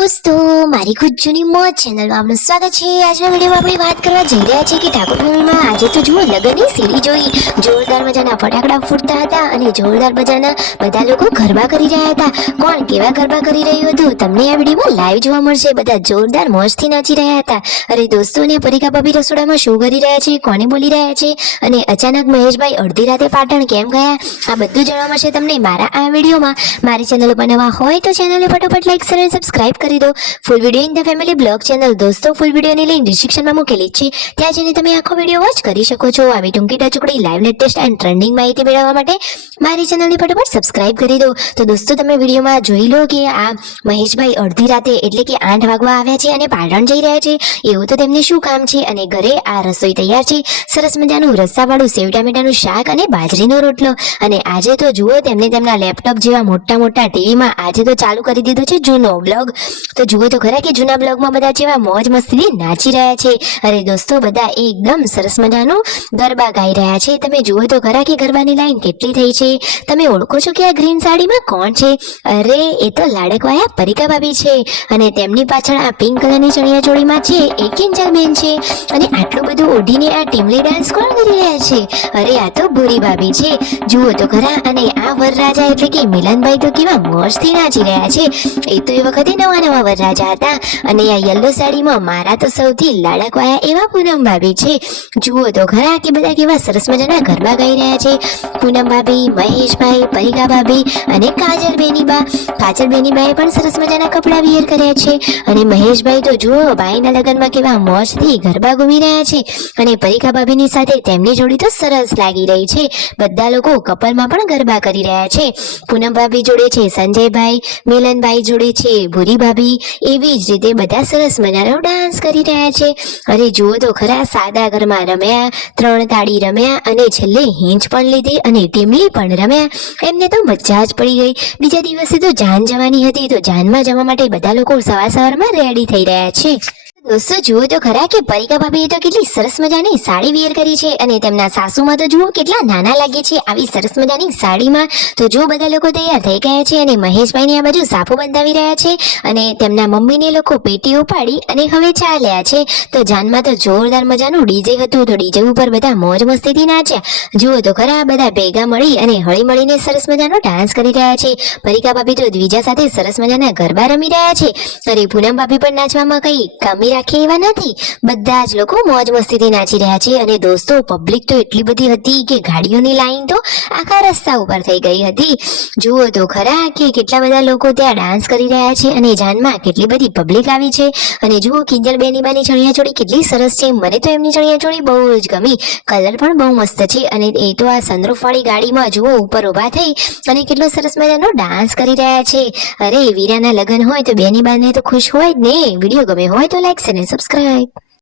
दोस्तों मारी खुद जूनी मौज चैनल में आपનું સ્વાગત છે। આજના વિડિયોમાં આપણે વાત કરવા જઈ રહ્યા છીએ કે ઠાકોર ભૂમિમાં આજે તો જુઓ લગનની સીડી જોઈ જોરદાર મજાના ફટાકડા ફૂટતા હતા અને જોરદાર મજાના બધા લોકો ગરબા કરી રહ્યા હતા। કોણ કેવા ગરબા કરી રહ્યું હતું તમને આ વિડિયોમાં લાઈવ જોવા મળશે। બધા જોરદાર મોજથી નાચી રહ્યા હતા। અરે દોસ્તો ને પરિકા ભાભી રસોડામાં શું કરી રહ્યા છે, કોને બોલી રહ્યા છે અને અચાનક મહેશભાઈ અડધી રાતે પાટણ કેમ ગયા, આ બધું જાણવા મળશે તમને મારા આ વિડિયોમાં। મારી ચેનલ ઉપર નવા હોય તો ચેનલને ફટાફટ લાઈક શેર અને સબસ્ક્રાઇબ કરી દો। Full video in the family blog channel દોસ્તો ફૂલ વિડિયોની લિંક ડિસ્ક્રિપ્શનમાં મૂકેલી છે, ત્યાં જઈને તમે આખો વિડિયો વોચ કરી શકો છો। આવી ટૂંકી ટચુકડી લાઈવ લેટેસ્ટ એન્ડ ટ્રેન્ડિંગ માહિતી મેળવવા માટે મારી ચેનલને ફટાફટ સબસ્ક્રાઇબ કરી દો। તો દોસ્તો તમે વિડિયોમાં જોઈ લો કે આ મહેશભાઈ અડધી રાતે એટલે કે 8 વાગવા આવ્યા છે અને પાટણ જઈ રહ્યા છે। એવું તો તેમને શું કામ છે અને ઘરે આ રસોઈ તૈયાર છે, સરસ મજાનું રસ્સાવાળું સેવ ટામેટાનું શાક અને બાજરીનો રોટલો। અને આજે તો જુઓ તેમને તેમના લેપટોપ જેવા મોટા મોટા ટીવીમાં આજે તો ચાલુ કરી દીધો છે જૂનો બ્લોગ। તો જુઓ તો ખરા કે જૂના બ્લોગમાં બધા જેવા મોજ મસ્તીથી નાચી રહ્યા છે। અરે દોસ્તો બધા એકદમ સરસ મજાનું ગરબા ગાઈ રહ્યા છે। તમે જુઓ તો ખરા કે ગરબાની લાઈન કેટલી થઈ છે। તમે ઓળખો છો કે આ ગ્રીન સાડીમાં કોણ છે? અરે એ તો લાડકવાયા પરિકા ભાભી છે અને તેમની પાછળ આ પિંક કલરની ચણિયા ચોળીમાં છે એ કિંજલ બેન છે। અને આટલું બધું ઓઢીને આ ટીમલી ડાન્સ કોણ કરી રહ્યા છે? અરે આ તો ભૂરી ભાભી છે, જુઓ તો ખરા। અને આ વરરાજા એટલે કે મિલનભાઈ તો કેવા મોજથી નાચી રહ્યા છે। એ તો એ વખતે નવા વરરાજા હતા અને આ યલો સાડીમાં મારા તો સૌથી લાડકવાયા એવા પૂનમ ભાભી છે। જુઓ તો ખરા કે બધા કેવા સરસ મજાના ગરબા ગાઈ રહ્યા છે। પૂનમ ભાભી, મહેશભાઈ, પરિકા ભાભી અને કાજલ બેનીબા પણ સરસ મજાના કપડા વિયર કર્યા છે। અને મહેશભાઈ તો જુઓ ભાઈના લગ્નમાં કેવા મોજથી ગરબા ઘૂમી રહ્યા છે અને પરિકા ભાભીની સાથે તેમની જોડી તો સરસ લાગી રહી છે। બધા લોકો કપલમાં પણ ગરબા કરી રહ્યા છે। પૂનમ ભાભી જોડે છે સંજયભાઈ, મિલનભાઈ જોડે છે ભૂરી ભાભી, એવી જ રીતે બધા સરસ મજાનો ડાન્સ કરી રહ્યા છે। અરે જુઓ તો ખરા સાદા ઘરમાં રમ્યા, 3 તાળી રમ્યા અને છેલ્લે હિંચ પણ લીધી અને ટીમલી પણ રમ્યા। એમને તો મજા જ પડી ગઈ। બીજા દિવસે તો જાન જવાની હતી, તો જાનમાં જવા માટે બધા લોકો સવારમાં રેડી થઈ રહ્યા છે। દોસ્તો જુઓ તો ખરા કે પરિકા ભાભીએ તો કેટલી સરસ મજાની સાડી વિયર કરી છે અને તેમના સાસુમાં તો જુઓ કેટલા નાના લાગે છે આવી સરસ મજાની સાડીમાં। તો જો બધા લોકો તૈયાર થઈ ગયા છે અને મહેશભાઈને આ બાજુ સાફો બંધાવી રહ્યા છે અને તેમના મમ્મીને લોકો પેટી ઉપાડી અને હવે ચાલ્યા છે। તો જાનમાં તો જોરદાર મજાનું ડીજે હતું, તો ડીજે ઉપર બધા મોજ મસ્તીથી નાચ્યા। જુઓ તો ખરા બધા ભેગા મળી અને હળી મળીને સરસ મજાનો ડાન્સ કરી રહ્યા છે। પરિકા ભાભી તો દ્વિજા સાથે સરસ મજાના ગરબા રમી રહ્યા છે। અરે પૂનમ ભાભી પણ નાચવામાં કઈ કમી રાખે એવા નથી, બધા જ લોકો મોજ મસ્તીથી નાચી રહ્યા છે। અને દોસ્તો પબ્લિક તો એટલી બધી હતી કે ગાડીઓની લાઈન તો આખા રસ્તા ઉપર થઈ ગઈ હતી। જુઓ તો ખરા કે કેટલા બધા લોકો ત્યાં ડાન્સ કરી રહ્યા છે અને જાનમાં કેટલી બધી પબ્લિક આવી છે। અને જુઓ કિંજલ બેનીબાની ચણિયાચોળી કેટલી સરસ છે, મને તો એમની ચણિયાચોળી બહુ જ ગમી, કલર પણ બહુ મસ્ત છે। અને એ તો આ સનરૂફવાળી ગાડીમાં જુઓ ઉપર ઊભા થઈ અને કેટલો સરસ મજાનો ડાન્સ કરી રહ્યા છે। અરે વીરાના લગ્ન હોય તો બેનીબાને તો ખુશ હોય જ ને। વિડીયો ગમે હોય તો લાઈક અને સબસ્ક્રાઇબ।